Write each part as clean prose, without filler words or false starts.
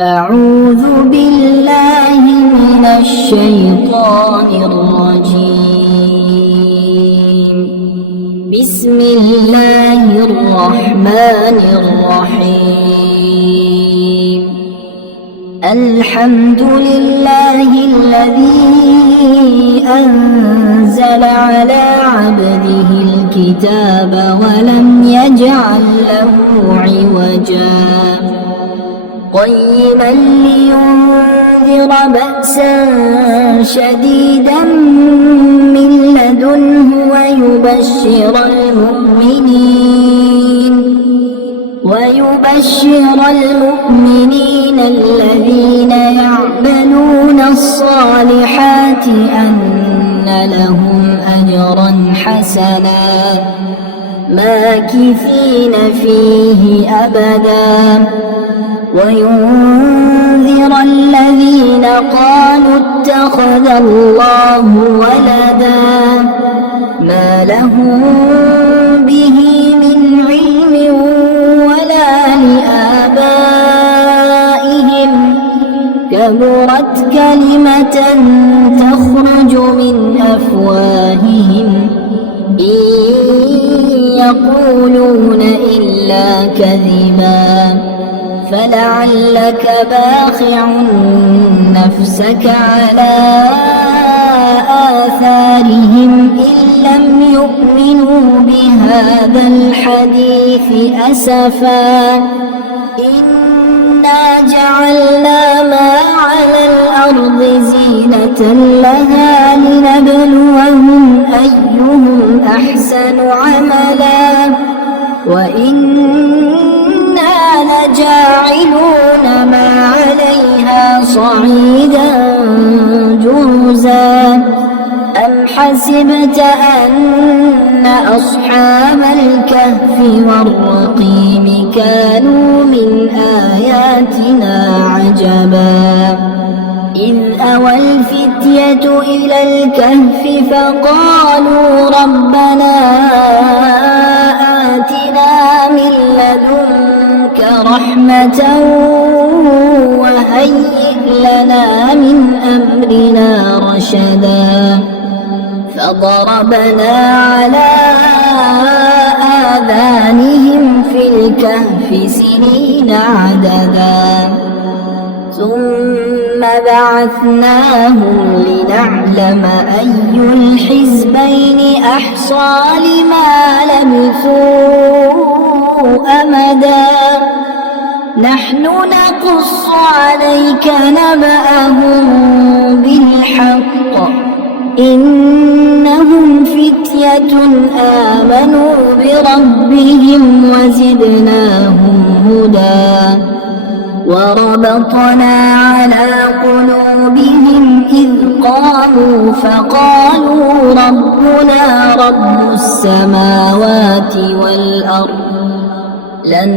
أعوذ بالله من الشيطان الرجيم. بسم الله الرحمن الرحيم. الحمد لله الذي أنزل على عبده الكتاب ولم يجعل له عوجا قيما لينذر بأسا شديدا من لدنه ويبشر المؤمنين الذين يعملون الصالحات أن لهم أجرا حسنا ماكثين فيه أبدا وينذر الذين قالوا اتخذ الله ولدا ما لهم به من علم ولا لآبائهم كبرت كلمة تخرج من أفواههم إن يقولون إلا كذبا فلعلك باخع نفسك على آثارهم إن لم يؤمنوا بهذا الحديث أسفا إنا جعلنا ما على الأرض زينة لها لنبلوهم أيهم أحسن عملا وإنا لجاعلون ما عليها صعيدا جرزا أم حسبت أن أصحاب الكهف والرقيم كانوا من آياتنا عجبا إذ أوى الفتية إلى الكهف فقالوا ربنا آتنا من لدنك رحمة وهيئ لنا من أمرنا رشدا فضربنا على آذانهم في الكهف سنين عددا ثم بعثناهم لنعلم أي الحزبين أحصى لما لبثوا أمدا نحن نقص عليك نبأهم بالحق إنهم فتية آمنوا بربهم وزدناهم هدى وربطنا على قلوبهم إذ قاموا فقالوا ربنا رب السماوات والأرض لن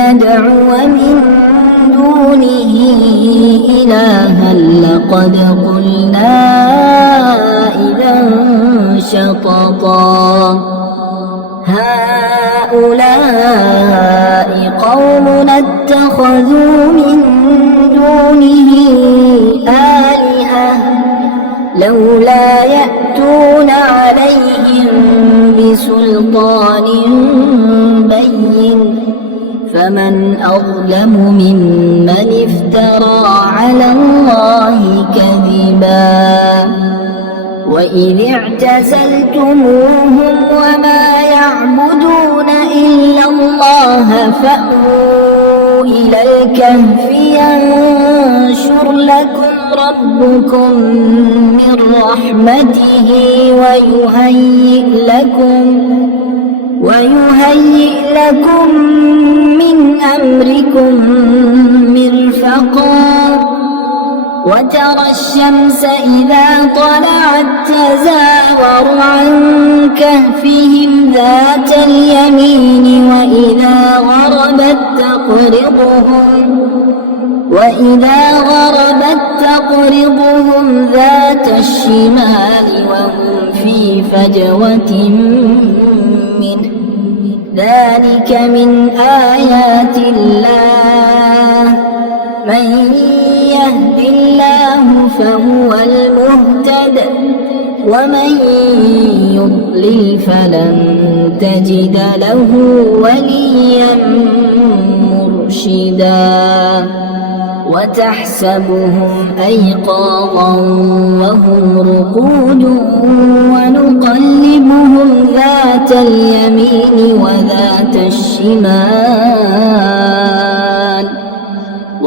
ندعو من دونه إلها لقد قلنا إذا شططا هؤلاء قومنا اتخذوا من دونه آلهة لولا يأتون عليهم بسلطان بين فمن أظلم ممن افترى على الله كذبا وإذ اعتزلتموهم وما يعبدون إلا الله فأووا إلى الكهف ينشر لكم ربكم من رحمته ويهيئ لكم من أمركم مرفقا وترى الشمس إذا طلعت تزاور عن كهفهم ذات اليمين وإذا غربت تقرضهم ذات الشمال وهم في فجوة منه ذلك من آيات الله من يهد الله فهو المهتد ومن يضلل فلن تجد له وليا مرشدا وتحسبهم أيقاظا وهم رقود ونقلبهم ذات اليمين وذات الشمال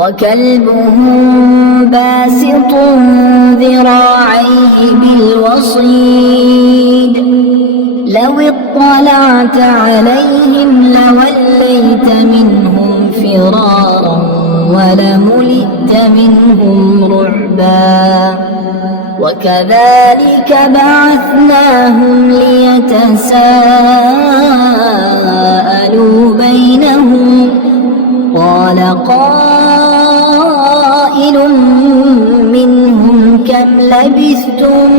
وكلبهم باسط ذراعيه بالوصيد لو اطلعت عليهم لوليت منهم فرارا ولملئت منهم رعبا وكذلك بعثناهم ليتساءلوا بينهم قال قائل منهم كم لبثتم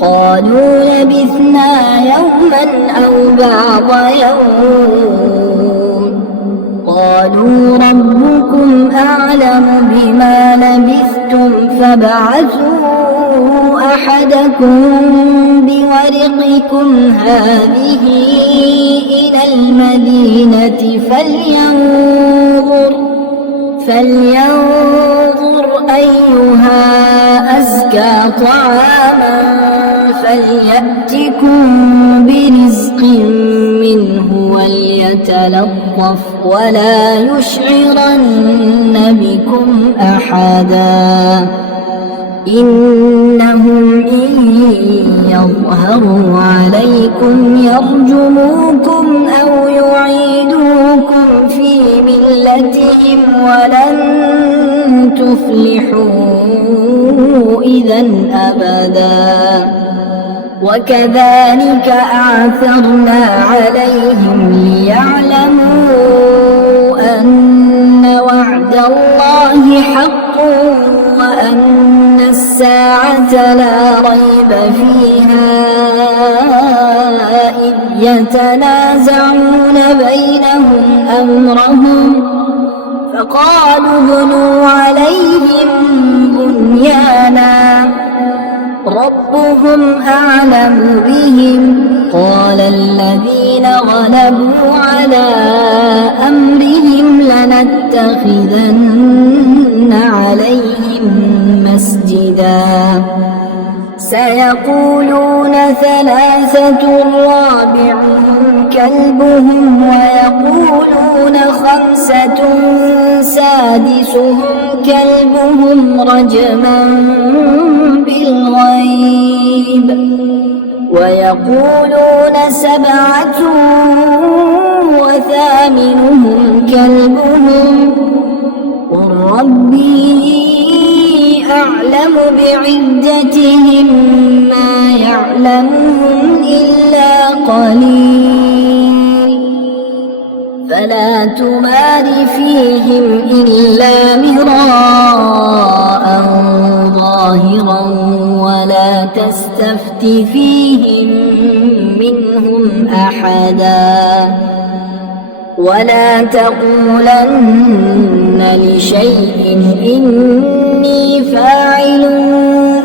قالوا لبثنا يوما أو بعض يوم قالوا ربكم أعلم بما لبثتم فابعثوا أحدكم بورقكم هذه إلى المدينة فلينظر أيها أزكى طعاما فليأتكم برزق منه وليتلطف ولا يشعرن بكم أحدا إنهم إن يظهروا عليكم يرجموكم أو يعيدوكم في ملتهم ولن تفلحوا إذا أبدا وكذلك أعثرنا عليهم ليعلموا أن وعد الله حق وأن الساعة لا ريب فيها إذ يتنازعون بينهم أمرهم فقالوا ابنوا عليهم بنيانا ربهم أعلم بهم قال الذين غلبوا على أمرهم لنتخذن عليهم مسجدا سيقولون ثلاثة رابعهم كلبهم ويقولون خمسة سادسهم كلبهم رجما بالغيب ويقولون سبعة وثامنهم كلبهم قل ربي أعلم بعدتهم ما يعلمهم إلا قليل فلا تمار فيهم إلا مراء ظاهرا ولا تستفت فيهم منهم أحدا ولا تقولن لشيء إني فاعل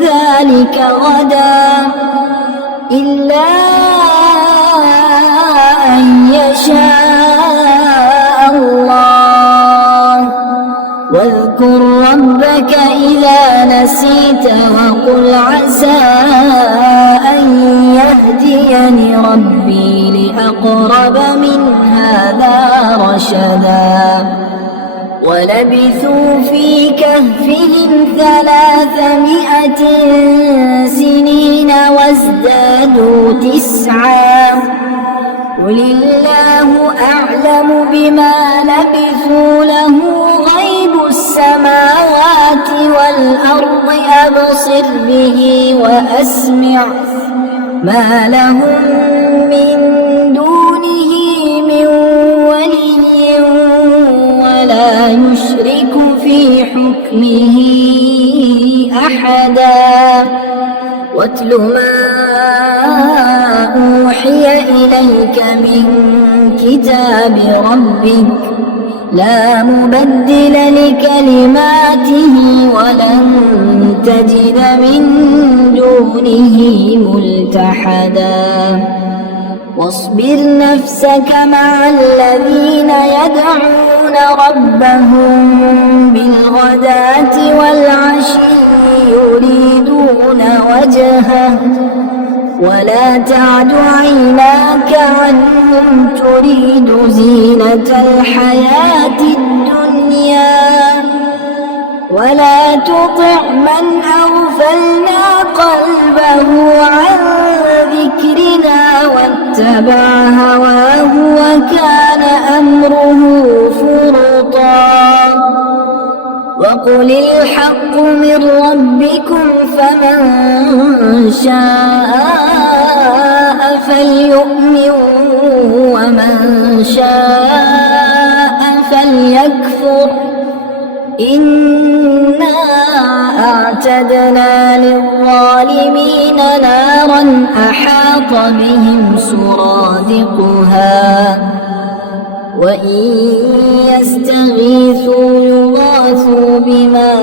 ذلك غدا إلا أن يشاء الله واذكر ربك إذا نسيت وقل عسى أن يهديني ربي لأقرب من هذا رشدا ولبثوا في كهفهم 300 سنين وازدادوا 9 قل الله أعلم بما لبثوا له غيب السماوات والأرض أبصر به وأسمع ما لهم من دونه من ولي ولا يشرك في حكمه أحدا واتل ما أوحي إليك من كتاب ربك لا مبدل لكلماته ولن تجد من دونه ملتحدا واصبر نفسك مع الذين يدعون ربهم بالغداة والعشي يريدون وجهه ولا تعد عيناك عنهم تريد زينة الحياة الدنيا ولا تطع من أغفلنا قلبه عن ذكرنا واتبع هواه وكان أمره فرطا وقل الحق من ربكم فمن شاء فليؤمن ومن شاء فليكفر إنا أعتدنا للظالمين نارا أحاط بهم سرادقها وإن يستغيثوا يغاثوا بماء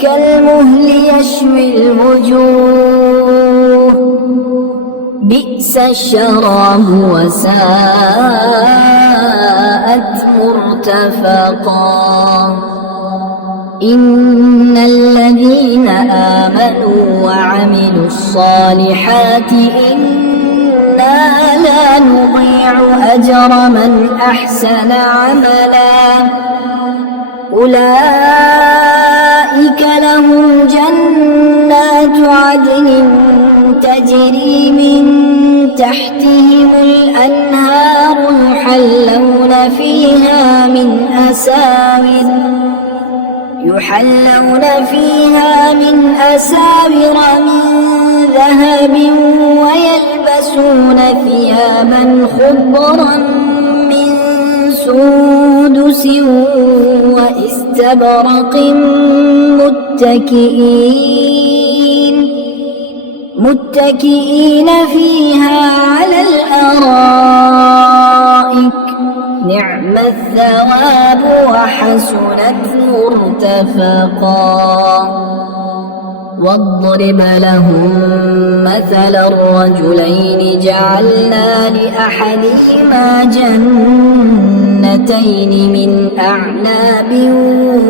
كالمهل يشوي الوجوه بئس الشراب وساءت مرتفقا إن الذين آمنوا وعملوا الصالحات إنا لا نضيع أجر من أحسن عملا أولئك لهم جنات عدن تجري من تحتهم الأنهار يحلون فيها من أساور من ذهب ويلبسون ثيابا خضرا من سندس واستبرق متكئين فيها على الأرائك نعم الثواب وحسنت مرتفقا واضرب لهم مثل الرجلين جعلنا لأحدهما جنتين من أعناب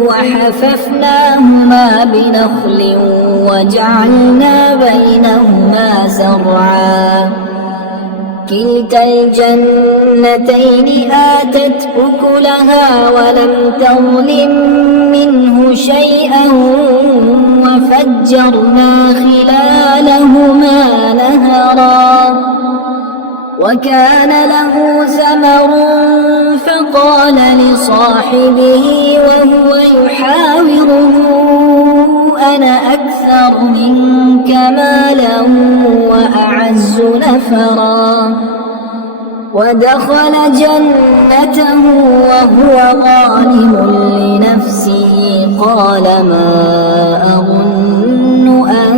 وحففناهما بنخل وجعلنا بينهما زرعا كلتا الجنتين آتت أكلها ولم تظلم منه شيئا وفجرنا خلالهما نهرا وكان له ثمر فقال لصاحبه وهو يحاوره أنا أكثر منك مالا وأعز نفرا ودخل جنته وهو ظالم لنفسه قال ما أظن أن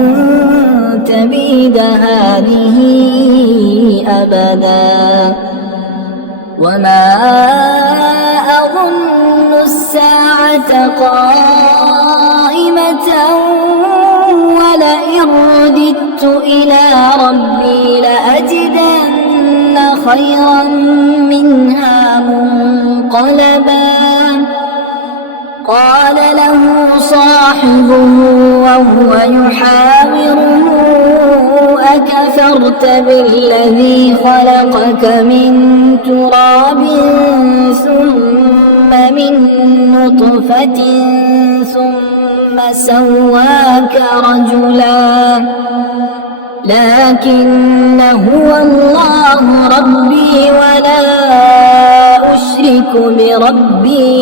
تبيد هذه أبدا وما أظن الساعة قائمة ولئن رددت إلى ربي لأجدن خيرا منها منقلبا قال له صاحبه وهو يحاوره أكفرت بالذي خلقك من تراب ثم من نطفة ثم سواك رجلا لكن هو الله ربي ولا أشرك بربي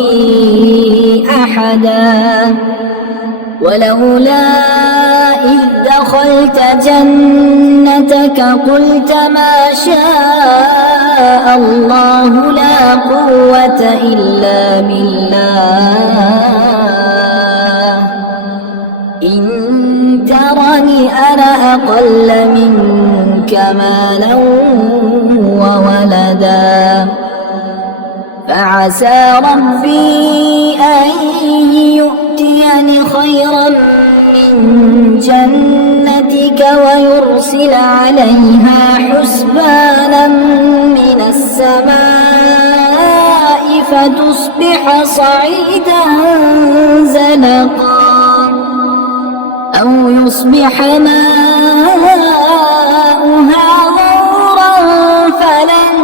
أحدا ولولا إذ دخلت جنتك قلت ما شاء الله لا قوة إلا بالله إن ترني أنا أقل منك مالا وولدا عسى ربي أن يؤتيني خيرا من جنتك ويرسل عليها حسبانا من السماء فتصبح صعيدا زلقا أو يصبح ماؤها غورا فلن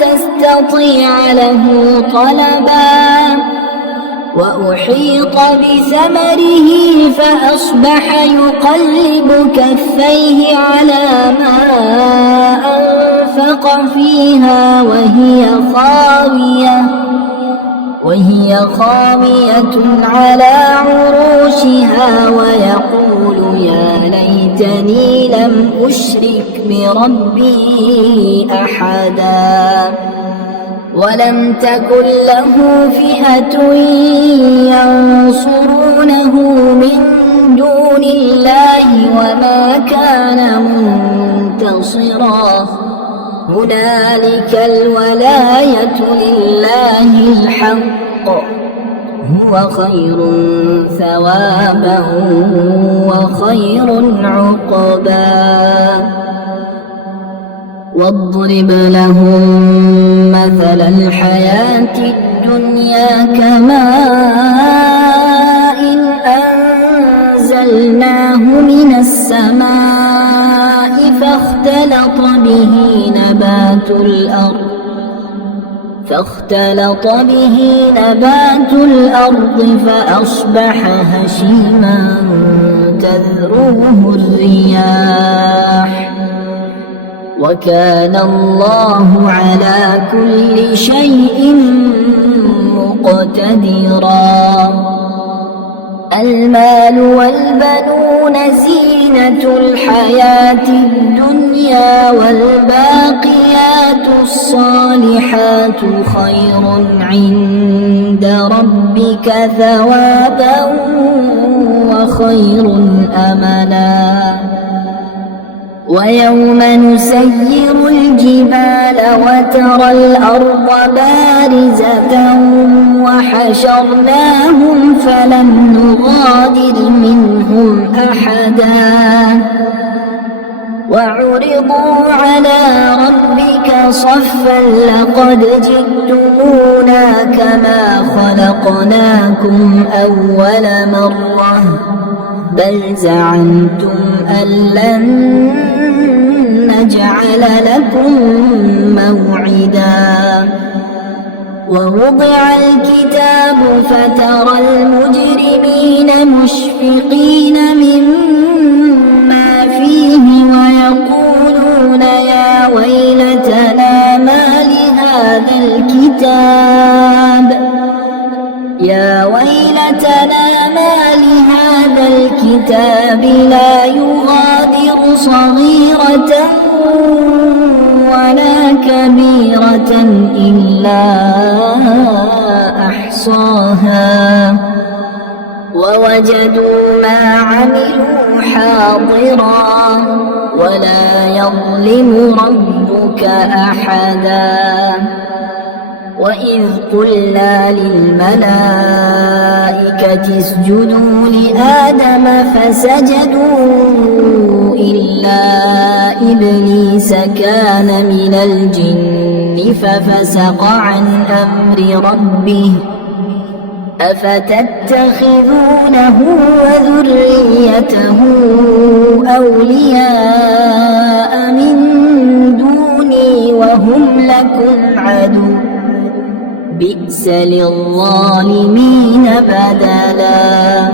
تستطيع له طلبا وأحيط بثمره فأصبح يقلب كفيه على ما أنفق فيها وهي خاوية على عروشها ويقول يا ليتني لم أشرك بربي أحدا ولم تكن له فئة ينصرونه من دون الله وما كان منتصرا هنالك الولاية لله الحق هو خير ثوابا وخير عقبا واضرب لهم مثل الحياة الدنيا كماء أنزلناه من السماء فاختلط به نبات الأرض فأصبح هشيما تذروه الرياح وكان الله على كل شيء مقتدرا المال والبنون زينة الحياة الدنيا والباقيات الصالحات خير عند ربك ثوابا وخير أملا ويوم نسير الجبال وترى الأرض بارزة وحشرناهم فلم نغادر منهم أحدا وعرضوا على ربك صفا لقد جئتمونا كما خلقناكم أول مرة بل زعمتم أن لن نجعل لكم موعدا ووضع الكتاب فترى المجرمين مشفقين مما فيه ويقولون يا ويلتنا ما لهذا الكتاب لا يغادر صغيرة ولا كبيرة إلا أحصاها ووجدوا ما عملوا حاضرا ولا يظلم ربك أحدا وإذ قلنا للملائكة اسجدوا لآدم فسجدوا إلا إبليس كان من الجن ففسق عن أمر ربه أفتتخذونه وذريته أولياء من دوني وهم لكم عدو بئس للظالمين بدلا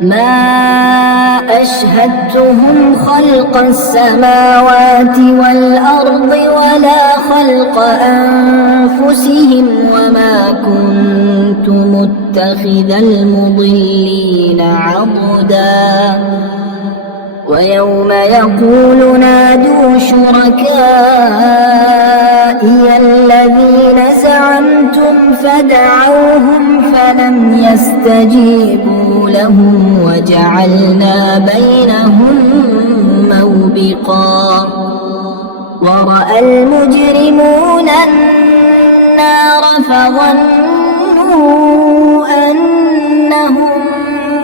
ما أشهدتهم خلق السماوات والأرض ولا خلق أنفسهم وما كنت متخذ المضلين عضدا ويوم يقول نادوا شركائي الذين زعمتم فدعوهم فلم يستجيبوا لهم وجعلنا بينهم موبقا ورأى المجرمون النار فظنوا أنهم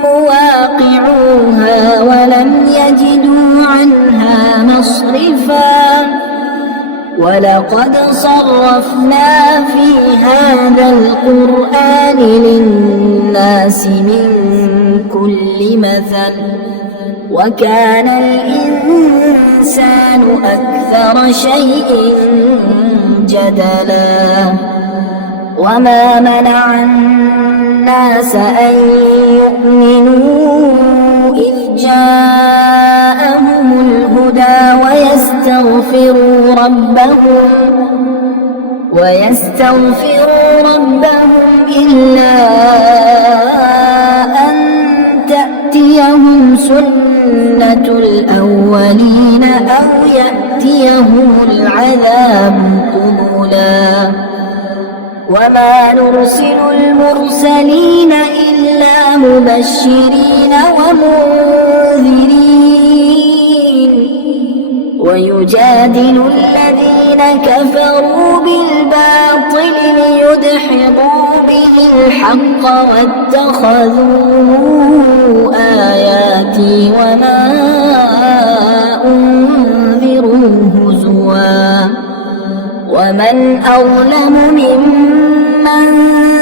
مواقعوها ولم يجدوا عنها مصرفا ولقد صرفنا في هذا القرآن للناس من كل مثل وكان الإنسان أكثر شيء جدلا وما منع الناس أن يؤمنوا إذ جاءهم الهدى ويستغفروا ربهم إلا أن تأتيهم سنة الأولين أو يأتيهم العذاب قبلا وما نرسل المرسلين إلا مبشرين ومنذرين ويجادل الذين كفروا بالباطل ليدحضوا به الحق واتخذوا آياتي وما أنذروا هزوا ومن أظلم ممن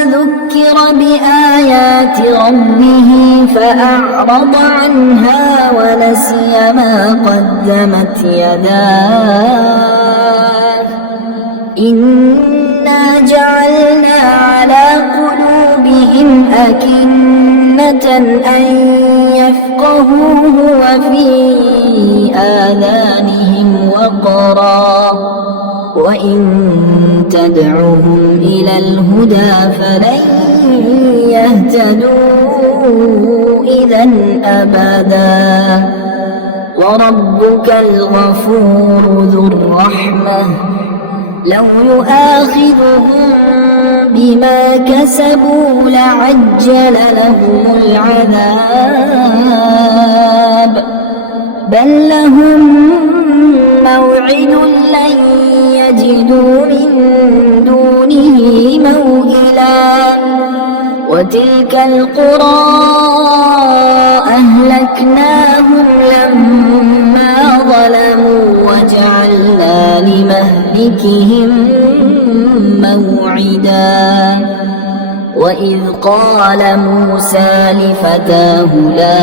ذكر بآيات ربه فأعرض عنها ونسي ما قدمت يداه إنا جعلنا على قلوبهم أكنة أن يفقهوه وفي آذانهم وقرا وإن تدعوهم إلى الهدى فلن يهتدوا إذا أبدا وربك الغفور ذو الرحمة لو يؤاخذهم بما كسبوا لعجل لهم العذاب بل لهم موعد لن يجدوا من دونه موئلا وتلك القرى أهلكناهم لما ظلموا وجعلنا لمهلكهم موعدا وإذ قال موسى لفتاه لا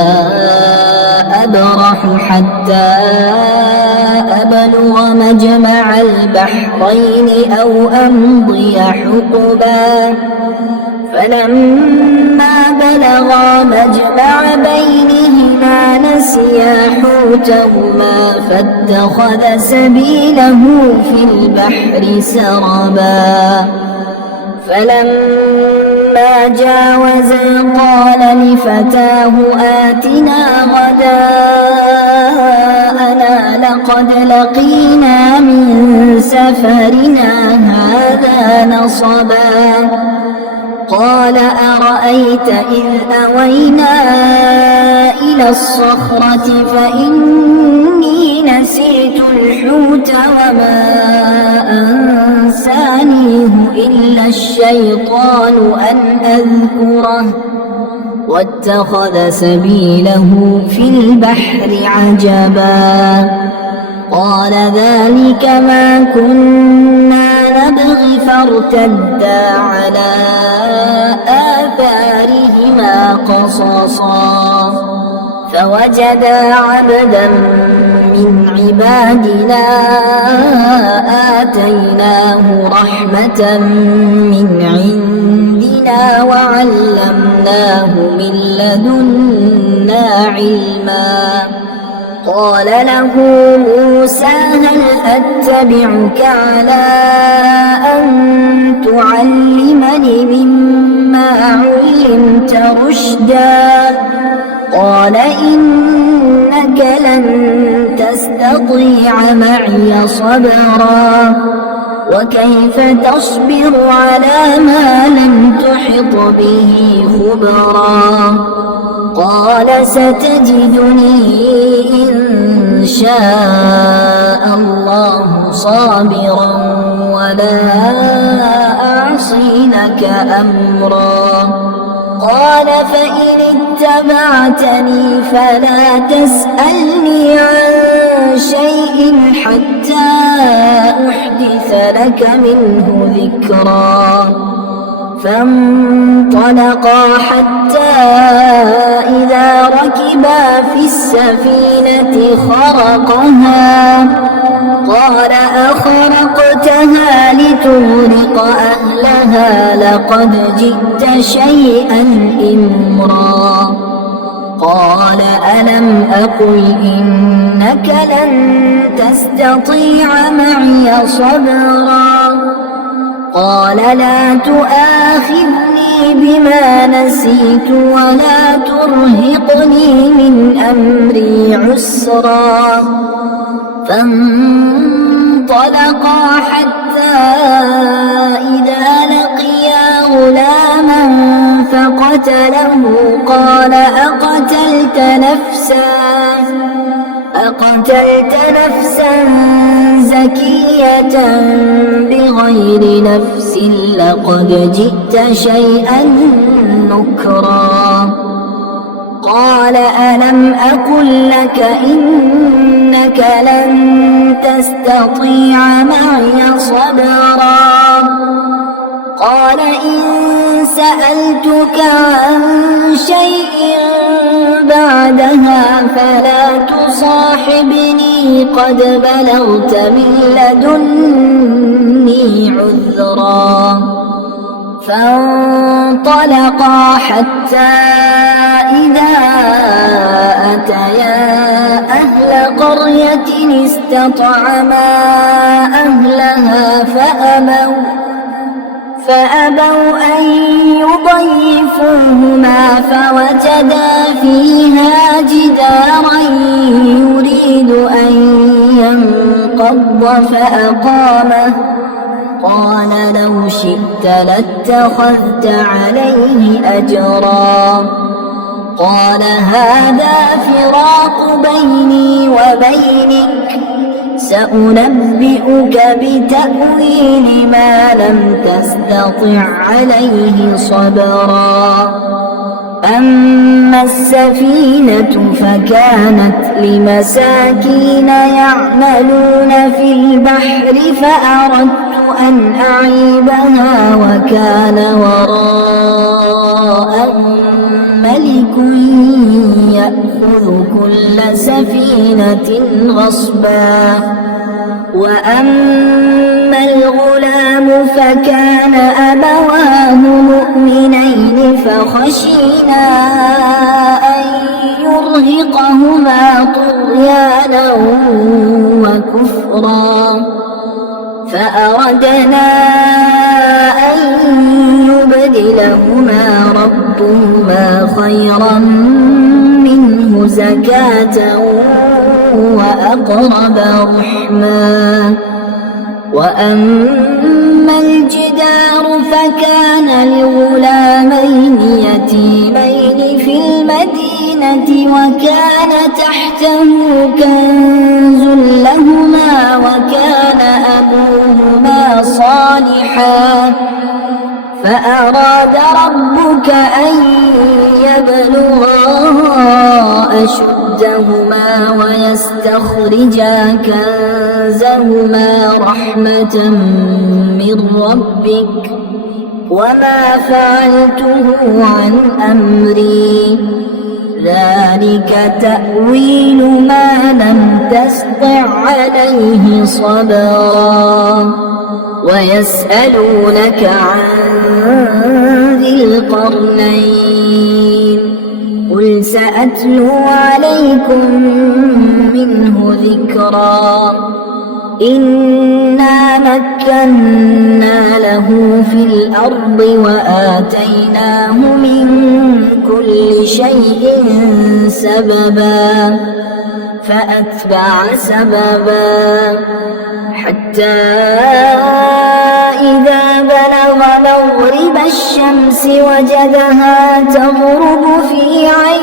أبرح حتى أبلغ مجمع البحرين أو أمضي حقبا فلما بلغا مجمع بينهما نسيا حوتهما فاتخذ سبيله في البحر سربا فلما جاوزا قال لفتاه آتنا غداءنا لقد لقينا من سفرنا هذا نصبا قال أرأيت إذ أوينا إلى الصخرة فإني نسيت الحوت وما أنسانيه إلا الشيطان أن أذكره واتخذ سبيله في البحر عجبا قال ذلك ما كنا نبغي فارتدا على آثارهما قصصا فوجدا عبدا من عبادنا آتيناه رحمة من عندنا وعلمناه من لدنا علما قال له موسى هل أتبعك على أن تعلمني مما علمت رشدا قال إنك لن تستطيع معي صبرا وكيف تصبر على ما لم تحط به خبرا قال ستجدني إن شاء الله صابرا ولا يعصينك أمرا. قال فإن اتبعتني فلا تسألني عن شيء حتى أحدث لك منه ذكرا. فانطلقا حتى إذا ركبا في السفينة خرقها قال أخرقتها لتغرق أهلها لقد جئت شيئا إمرا. قال ألم أقل إنك لن تستطيع معي صبرا. قال لا تؤاخذني بما نسيت ولا ترهقني من أمري عسرا. فانطلقا حتى إذا لقيا غلاما فقتله قال أقتلت نفسا زكية بغير نفس لقد جئت شيئا نكرا. قال ألم أقل لك إنك لن تستطيع معي صبرا. قال إن سألتك عن شيء بعدها فلا تصاحبني قد بلغت من لدني عذرا. فانطلقا حتى إذا أتيا أهل قرية استطعما أهلها فأبوا أن يضيفوهما فوجدا فيها جدارا يريد أن ينقض فأقامه. قال لو شئت لاتخذت عليه أجرا. قال هذا فراق بيني وبينك سأنبئك بتأويل ما لم تستطع عليه صبرا. أما السفينة فكانت لمساكين يعملون في البحر فأردت أن أعيبها وكان وراءهم ملك يأخذ كل سفينة غصبا. وأما الغلام فكان أبواه مؤمنين فخشينا أن يرهقهما طغيانا وكفرا. فأردنا أن يبدلهما ربهما خيرا منه زكاة وأقرب رحما. وأما الجدار فكان لغلامين يتيمين في المدينة وكان تحته كنز لهما وكان أبوهما صالحا. فأراد ربك أن يبلغا أشدهما ويستخرجا كنزهما رحمة من ربك وما فعلته عن أمري ذلك تأويل ما لم تسطع عليه صبرا. ويسألونك عن ذي القرنين قل سأتلو عليكم منه ذكرا. إنا مكنا له في الأرض وآتيناه من كل شيء سببا. فأتبع سببا حتى إذا بلغ مغرب الشمس وجدها تغرب في عين